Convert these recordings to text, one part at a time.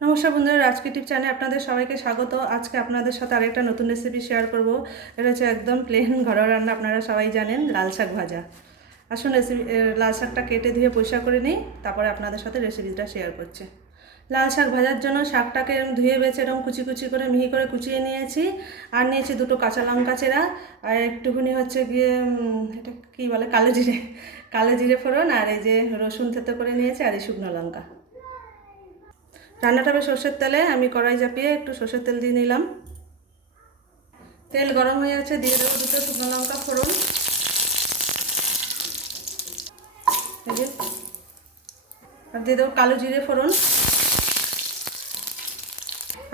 নমস্কার বন্ধুরা রাজকে টিপ চ্যানেলে আপনাদের সবাইকে স্বাগত। আজকে আপনাদের সাথে আরেকটা নতুন রেসিপি শেয়ার করব। এটা হচ্ছে একদম প্লেন ঘরোয়া রান্না, আপনারা সবাই জানেন, লাল শাক ভাজা। আসুন রেসিপি লাল শাকটা কেটে ধুয়ে পরিষ্কার করে নিই, তারপরে আপনাদের সাথে রেসিপিটা শেয়ার করছে। লাল শাক ভাজার জন্য শাকটাকে এরকম ধুয়ে বেছে এরকম কুচি কুচি করে, মিহি করে কুচিয়ে নিয়েছি। আর নিয়েছি দুটো কাঁচা লঙ্কা চেরা, আর একটুখানি হচ্ছে গিয়ে এটা কী বলে, কালো জিরে। কালো জিরে ফোড়ন, আর এই যে রসুন থেতো করে নিয়েছি, আর এই শুকনো লঙ্কা। রান্নাটা হবে সর্ষের তেলে, আমি কড়াই চাপিয়ে একটু সর্ষের তেল দিয়ে নিলাম। তেল গরম হয়ে আছে, দিয়ে দেবো দুটো শুকনো লঙ্কা ফোড়ন। আর দিয়ে দেবো কালো জিরে ফোড়ন।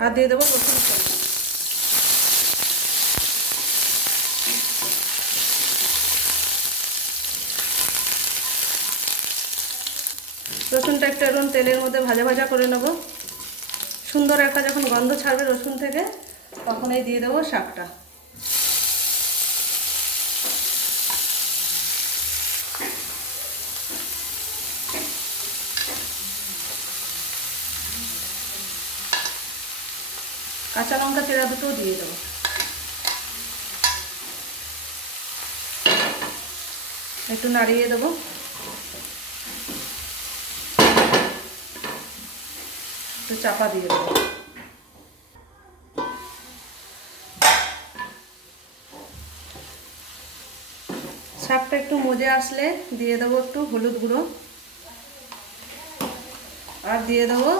আর দিয়ে দেবো রসুন রসুনটা একটু এরকম তেলের মধ্যে ভাজা ভাজা করে নেব। সুন্দর একটা যখন গন্ধ ছাড়বে রসুন থেকে, তখন এই দিয়ে দেবো শাকটা। কাঁচা লঙ্কা, চেরা দুটো দিয়ে দেবো। একটু নাড়িয়ে দেবো। একটু চাপা দিয়ে দেবো। শাকটা একটু মজে আসলে দিয়ে দেবো একটু হলুদ গুঁড়ো। আর দিয়ে দেবো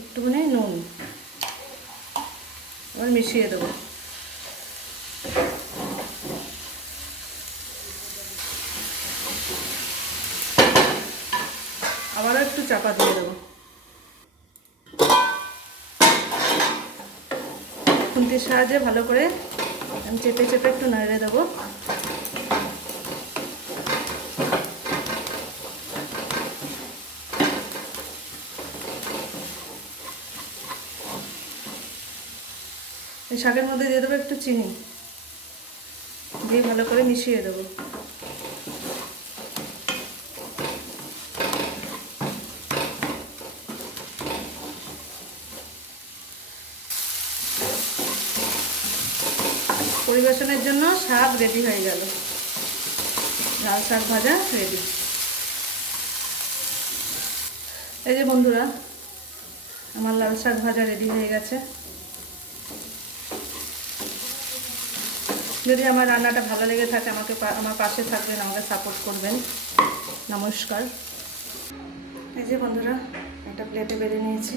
একটুখানি নুন। এবার মিশিয়ে দেবো। আবারও একটু চাপা দিয়ে দেবো। খুন্তির সাহায্যে ভালো করে আমি চেপে চেপে একটু নাড়িয়ে দেবো। শাকের মধ্যে দিয়ে দেবো একটু চিনি। দিয়ে ভালো করে মিশিয়ে দেবো। পরিবেশনের জন্য শাক রেডি হয়ে গেল। লাল শাক ভাজা রেডি এই যে বন্ধুরা, আমার লাল শাক ভাজা রেডি হয়ে গেছে। যদি আমার রান্নাটা ভালো লেগে থাকে, আমাকে আমার পাশে থাকবেন, আমাকে সাপোর্ট করবেন। নমস্কার। এই যে বন্ধুরা, একটা প্লেটে বেড়ে নিয়েছি।